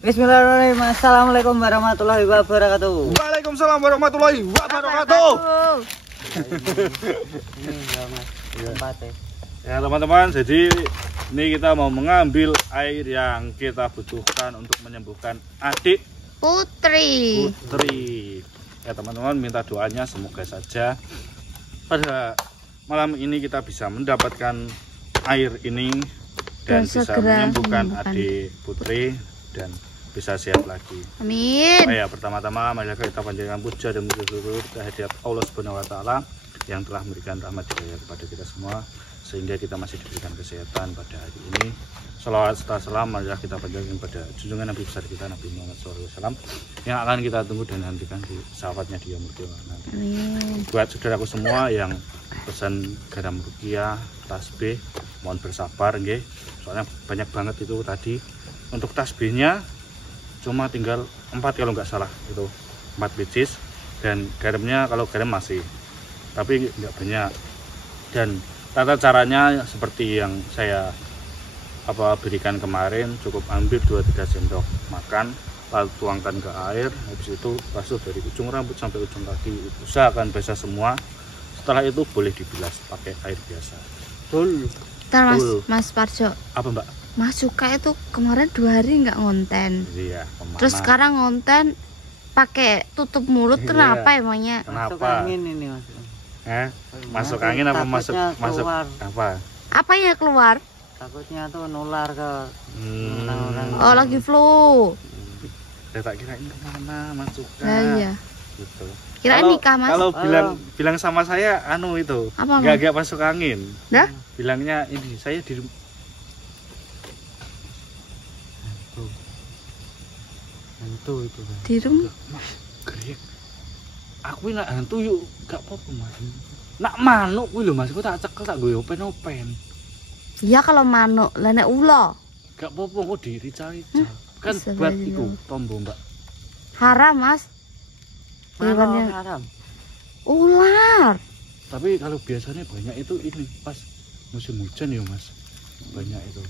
Bismillahirrahmanirrahim. Assalamualaikum warahmatullahi wabarakatuh. Waalaikumsalam warahmatullahi wabarakatuh. Ya teman-teman, jadi ini kita mau mengambil air yang kita butuhkan untuk menyembuhkan adik Putri. Ya teman-teman, minta doanya semoga saja pada malam ini kita bisa mendapatkan air ini dan bisa menyembuhkan adik Putri dan bisa sehat lagi. Amin. Ya, pertama-tama mari kita panjatkan puja dan puji syukur kehadirat Allah Subhanahu wa taala yang telah memberikan rahmat hidayah kepada kita semua sehingga kita masih diberikan kesehatan pada hari ini. Shalawat serta salam mari kita panjatkan pada junjungan Nabi besar kita Nabi Muhammad SAW yang akan kita tunggu dan nantikan di sahabatnya dia murtiwa nanti. Amin. Buat saudaraku semua yang pesan garam rukiah, tasbih, mohon bersabar nggih. Soalnya banyak banget itu tadi. Untuk tasbihnya cuma tinggal 4 kalau nggak salah, itu 4 biji, dan garamnya kalau garam masih, tapi nggak banyak. Dan tata caranya seperti yang saya berikan kemarin, cukup ambil 2-3 sendok makan, lalu tuangkan ke air, habis itu basuh dari ujung rambut sampai ujung kaki, usahakan basah semua. Setelah itu boleh dibilas pakai air biasa. Ntar Mas Parjo, Apa mbak? Mas Suka itu kemarin 2 hari nggak ngonten. Iya, Terus sekarang ngonten pakai tutup mulut, kenapa emangnya? Kenapa? Masuk angin ini mas. Masuk angin apa masuk keluar. apa? Apa ya keluar? Takutnya tuh nular ke orang-orang. Oh, lagi flu. Saya tak kira ini kemana masuk Nah, iya. gitu. Kirain nikah, Mas. Kalau bilang sama saya itu Apa, nggak masuk angin. Dah? Bilangnya ini saya di Hantu itu kan. Di rumah. Grek. Aku nak hantu yuk gak apa-apa mas. Nak manuk kuwi lho mas, aku tak cekel tak gue open. Iya kalau manuk, lah nek ulo. Gak apa-apa kok dirica-rica. Kan buat iku tombo mbak. Haram, Mas. Mana Hewannya haram? ular. Tapi kalau biasanya banyak itu ini pas musim hujan ya mas. Banyak itu.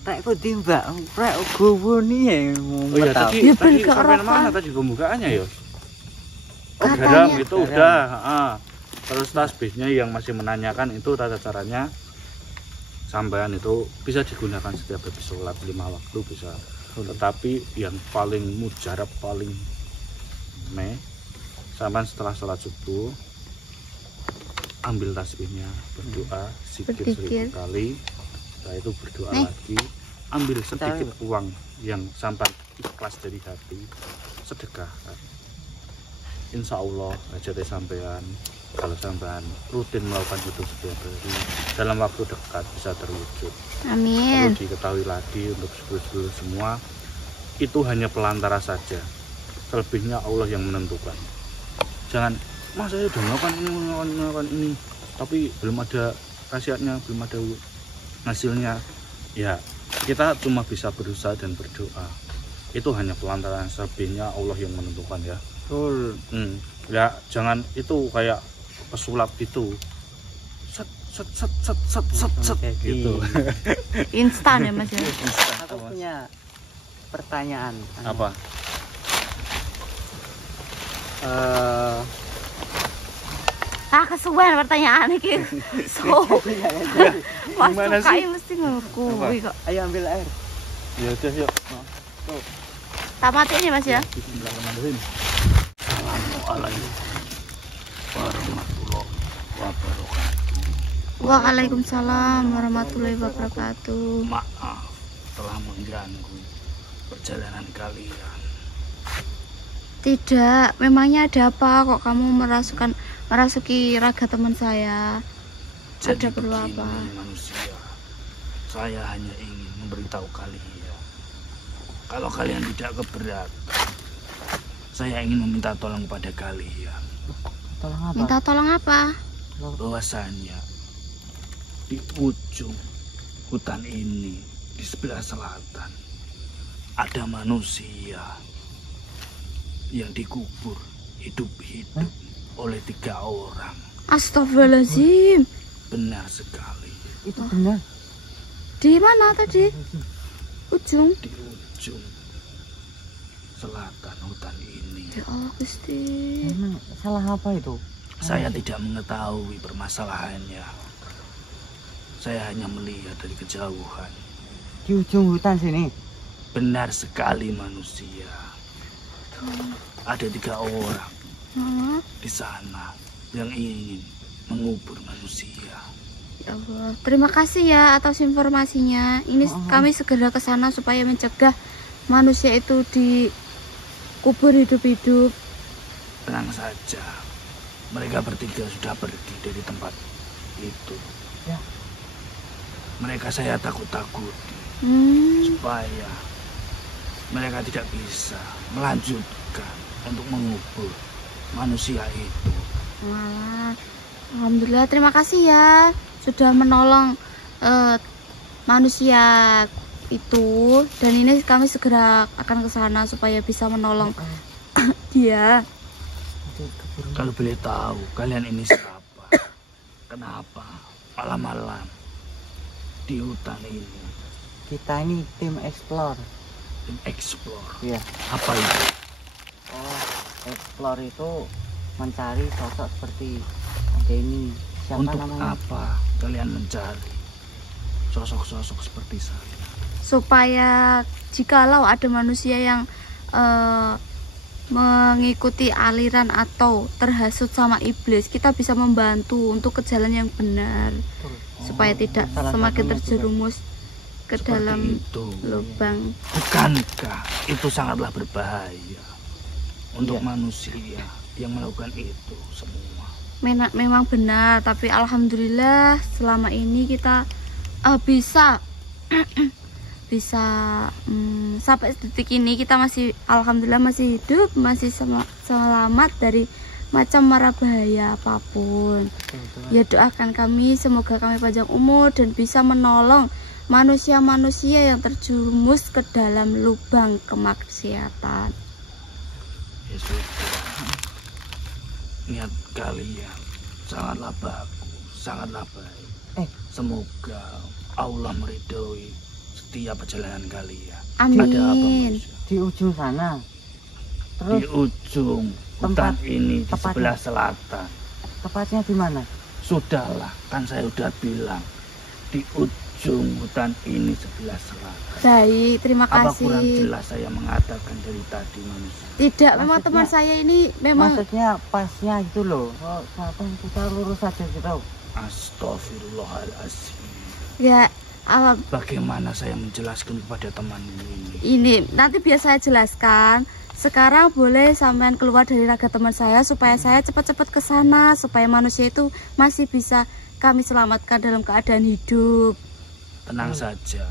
Rek kok timbak, rek gowo nih ya. Oh iya tadi Ya, tadi beli sampai kerokan. mana tadi pembukaannya ya? Oh Katanya. garam itu Garam. udah. Terus tasbihnya yang masih menanyakan itu tata caranya. Sampean itu bisa digunakan setiap habis sholat 5 waktu bisa. Tetapi yang paling mujarab paling sampean setelah sholat subuh ambil tasbihnya, berdoa zikir Berzikir. 1000 kali. Setelah itu berdoa lagi, ambil sedikit uang yang sampai ikhlas dari hati, sedekahkan. Insya Allah hajatnya sampean kalau sampean rutin melakukan itu setiap hari dalam waktu dekat bisa terwujud. Amin. Perlu diketahui lagi untuk seluruh semua itu hanya pelantara saja, selebihnya Allah yang menentukan. Jangan mas saya udah melakukan ini tapi belum ada khasiatnya, belum ada hasilnya. Ya kita cuma bisa berusaha dan berdoa, itu hanya pelantara, selebihnya Allah yang menentukan ya. Betul. Ya jangan itu kayak pesulap itu set gitu. Instan ya, Mas ya. Aku punya pertanyaan. Apa? Kesuwen pertanyaan iki. So. Mas Gimana Suka sih? mesti ngakui kok. Ayo ambil air. Ya udah yuk. Tak matiin ya, Mas ya. Bismillahirrahmanirrahim. Assalamualaikum warahmatullahi wabarakatuh. Waalaikumsalam warahmatullahi wabarakatuh. Maaf telah mengganggu perjalanan kalian. Tidak, memangnya ada apa kok kamu merasuki raga teman saya? Ada perlu apa? Manusia, saya hanya ingin memberitahu kalian, kalau kalian tidak keberatan, saya ingin meminta tolong kepada kalian. Tolong apa? Minta tolong apa? Bahwasanya di ujung hutan ini di sebelah selatan ada manusia yang dikubur hidup-hidup oleh 3 orang. Astagfirullahaladzim. Benar sekali. Itu benar. Di mana tadi? Ujung. Di ujung selatan hutan ini. Ya Allah Gusti. Emang salah apa itu? Saya tidak mengetahui permasalahannya. Saya hanya melihat dari kejauhan. Di ujung hutan sini. Benar sekali manusia. Ada 3 orang di sana yang ingin mengubur manusia. Ya Allah, terima kasih ya atas informasinya. Ini kami segera ke sana supaya mencegah manusia itu dikubur hidup-hidup. Tenang saja, mereka bertiga sudah pergi dari tempat itu. Ya. Mereka saya takut-takuti supaya mereka tidak bisa melanjutkan untuk mengubur manusia itu. Wah, alhamdulillah, terima kasih ya sudah menolong manusia itu, dan ini kami segera akan ke sana supaya bisa menolong dia. Kalau boleh tahu, kalian ini siapa? Kenapa malam-malam di hutan ini? Kita ini tim explore. Tim explore. Iya. Apa itu? Oh, explore itu mencari sosok seperti Denny. Siapa Untuk namanya? apa kalian mencari sosok-sosok seperti saya? Supaya jikalau ada manusia yang mengikuti aliran atau terhasut sama iblis, kita bisa membantu untuk ke jalan yang benar, supaya tidak semakin terjerumus ke dalam itu. lubang. Bukankah itu sangatlah berbahaya untuk manusia yang melakukan itu semua? Memang benar, tapi alhamdulillah selama ini kita bisa sampai detik ini kita masih alhamdulillah masih hidup, masih selamat dari macam mara bahaya apapun. Ya doakan kami semoga kami panjang umur dan bisa menolong manusia-manusia yang terjerumus ke dalam lubang kemaksiatan. Ya sudah, niat kalian sangatlah bagus, sangatlah baik. Semoga Allah meridhoi setiap perjalanan kalian. Amin. Ada apa manusia? Di ujung sana. Di Terus ujung hutan ini di sebelah selatan. tepatnya di mana? Sudahlah, kan saya udah bilang di ujung hutan ini sebelah selatan. Baik, terima Apa kurang kasih. jelas saya mengatakan dari tadi manusia? Tidak, memang Maksudnya- teman saya ini memang Maksudnya pasnya itu loh. Oh, selatan kita lurus saja gitu. Astagfirullahaladzim. ya Bagaimana saya menjelaskan kepada teman ini? ini nanti biar saya jelaskan. Sekarang boleh sampean keluar dari raga teman saya supaya saya cepat-cepat ke sana supaya manusia itu masih bisa kami selamatkan dalam keadaan hidup. Tenang saja,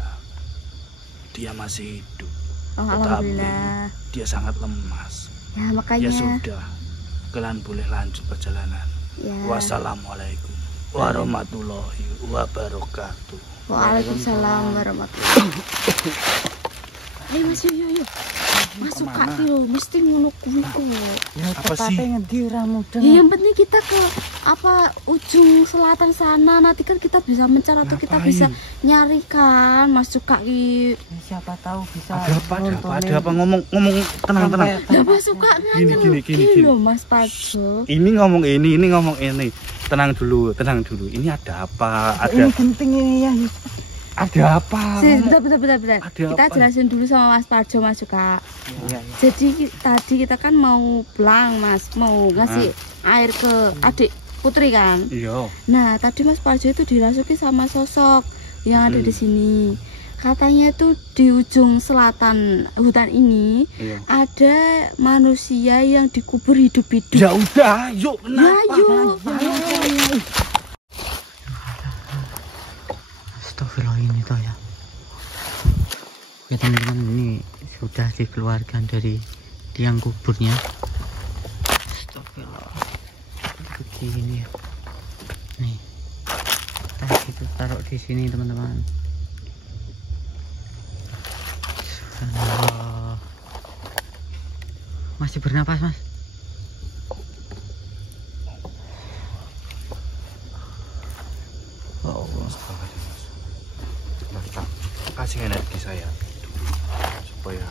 dia masih hidup. Oh, Tetapi alhamdulillah. dia sangat lemas. Ya makanya. Ya sudah, kalian boleh lanjut perjalanan. Ya. Wassalamualaikum warahmatullahi wabarakatuh. Waalaikumsalam warahmatullahi wabarakatuh. Mas yo. Masuk Kemana? kaki lo, mesti ngono kuwi kok. Ya Apa tepatnya sih? ngendi ramu Ya, yang penting kita ke ujung selatan sana, nanti kan kita bisa mencari atau kita Ngapain? bisa nyarikan masuk kaki. Siapa tahu bisa Ada apa? nontonin Ada apa? Ngomong tenang. sampai Ya masuk kaki Gini. loh Mas Pajo. Ini ngomong ini. Tenang dulu. Ini ada apa? Ini penting ini ya. Ada apa? Bentar. Ada Kita apa? jelasin dulu sama Mas Pajo, Mas Suka. Iya. Jadi tadi kita kan mau pulang Mas, mau ngasih air ke adik Putri kan. Iya. Nah tadi Mas Parjo itu dirasuki sama sosok yang ada di sini. Katanya itu di ujung selatan hutan ini Iya. ada manusia yang dikubur hidup-hidup. Ya udah, yuk. Ya yuk. Astagfirullah ini toh ya. Ya teman-teman, ini sudah dikeluarkan dari tiang kuburnya. Astagfirullah. Begini ya. Nih. Kita taruh di sini teman-teman. Subhanallah. Masih bernapas Mas? Oh, kasih energi saya dulu supaya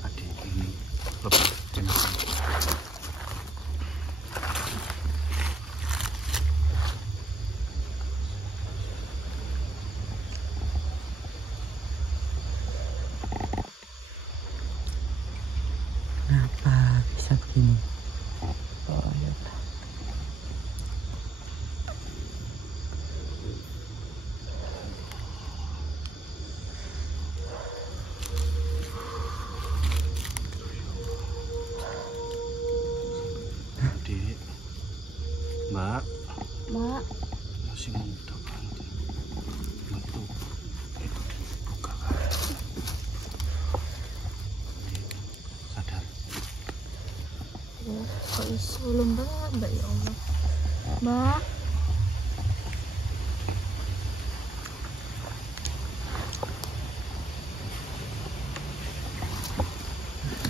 adik ini lebih enak. Kenapa bisa begini? Oh ya. Adik, Mbak, Mbak, masih muda banget. Itu dibuka kan? Sadar. ya, kok isu Mbak ya Allah. Mbak,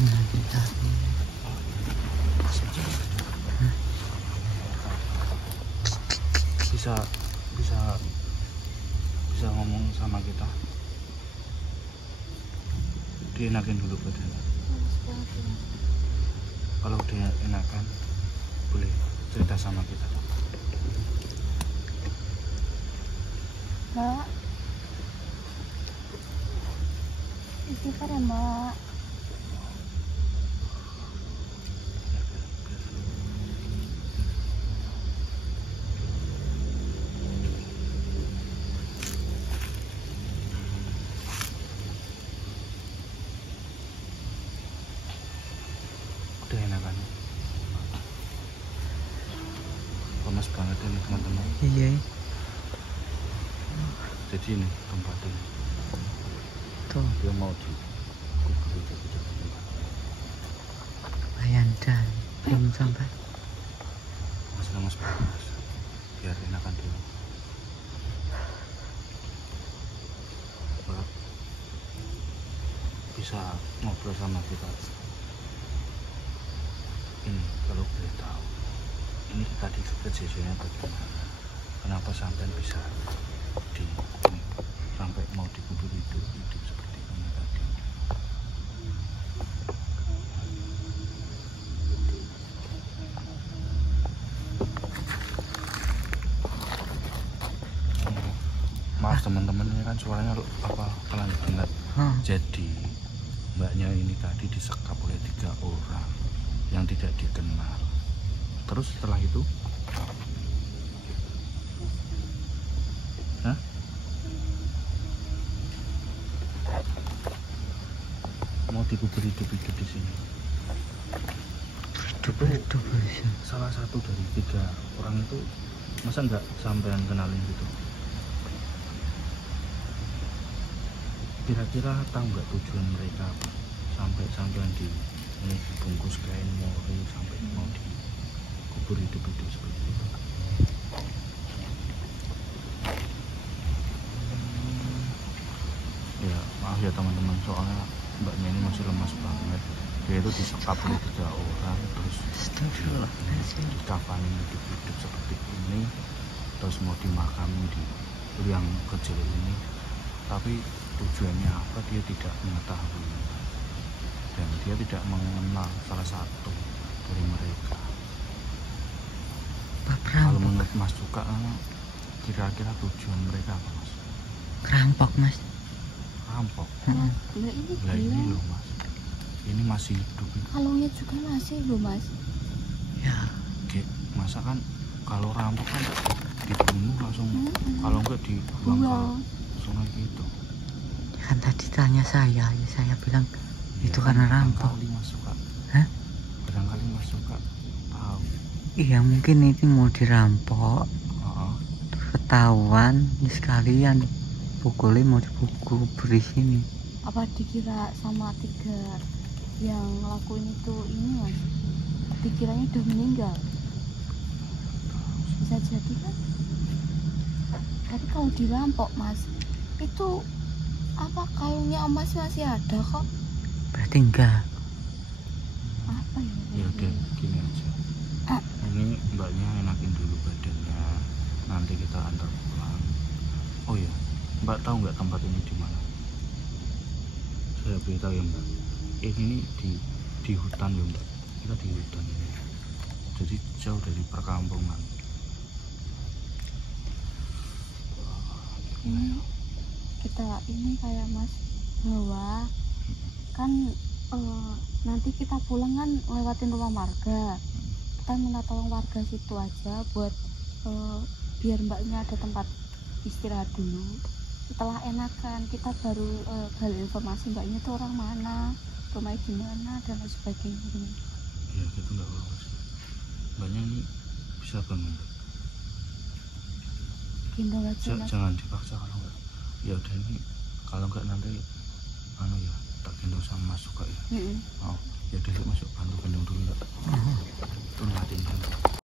Nah, kita bisa ngomong sama kita. Dienakin dulu badannya. Kalau dia enakan, boleh cerita sama kita. Mbak, istighfar ya Mbak. Udah enakan. Panas banget ini teman-teman. iya Jadi ini tempatnya. tuh Dia mau di kubur itu lumayan dan belum sampai. Mas lemas panas. Biar enakan dulu. Mbak, bisa ngobrol sama kita. Ini kalau boleh tahu, ini tadi kejadiannya bagaimana? Kenapa sampai bisa di ini, sampai mau dikubur hidup seperti ini tadi? Maaf teman-teman, ini kan suaranya apa pelan banget. Jadi mbaknya ini tadi disekap oleh 3 orang yang tidak dikenal. Terus setelah itu, hah? Mau dikubur hidup-hidup di sini. Hidup bisa. Salah satu dari 3 orang itu, masa nggak sampean kenalin gitu? Kira-kira tahu nggak tujuan mereka apa? Sampai sampean di ini dibungkus kain mori sampai mau dikubur hidup-hidup seperti itu. Ya maaf ya teman-teman, soalnya mbaknya ini masih lemas banget. Dia itu disekap oleh 3 orang, terus dikafani hidup-hidup seperti ini, terus mau dimakami di liang kecil ini, tapi tujuannya apa dia tidak mengetahui, dan dia tidak mengenal salah satu dari mereka. Kalau menurut Mas Suka, kira-kira tujuan mereka apa Mas? Kerampok Mas. Rampok. Ini Lah ini loh Mas, ini masih hidup ini. kalungnya juga masih loh Mas. Ya Oke, masa kan kalau rampok kan dibunuh langsung, kalau enggak dibuang ke sungai gitu. kan tadi tanya saya, ya saya bilang itu Ya, karena rampok. Barangkali Mas Suka, Hah? barangkali Mas Suka tahu. Iya mungkin ini mau dirampok, Heeh. terus ketahuan, ya sekalian pukulin mau dikubur di sini. Apa dikira sama 3 yang ngelakuin itu ini Mas? Dikiranya udah meninggal. Bisa jadi kan? Tapi kalau dirampok Mas, itu apa kalungnya Mas masih ada kok? Berarti enggak. Apa ya? Ya udah gini aja. Ini mbaknya enakin dulu badannya, nanti kita antar pulang. Oh ya, mbak tahu nggak tempat ini di mana? Saya beritahu ya mbak, ini di di hutan ya mbak, kita di hutan, jadi jauh dari perkampungan. Ini kayak mas, bahwa kan nanti kita pulang kan lewatin rumah warga, kita minta tolong warga situ aja buat biar mbaknya ada tempat istirahat dulu. Setelah enakan kita baru gali informasi mbaknya itu orang mana, rumahnya gimana dan lain sebagainya. Ya gitu nggak apa-apa sih, mbaknya ini bisa bangun. Gendong aja mas. Jangan dipaksa kalau nggak. Ya udah ini kalau nggak nanti ya tak gendong sama mas juga ya. Oh ya udah masuk bantu gendong dulu nggak. Tuh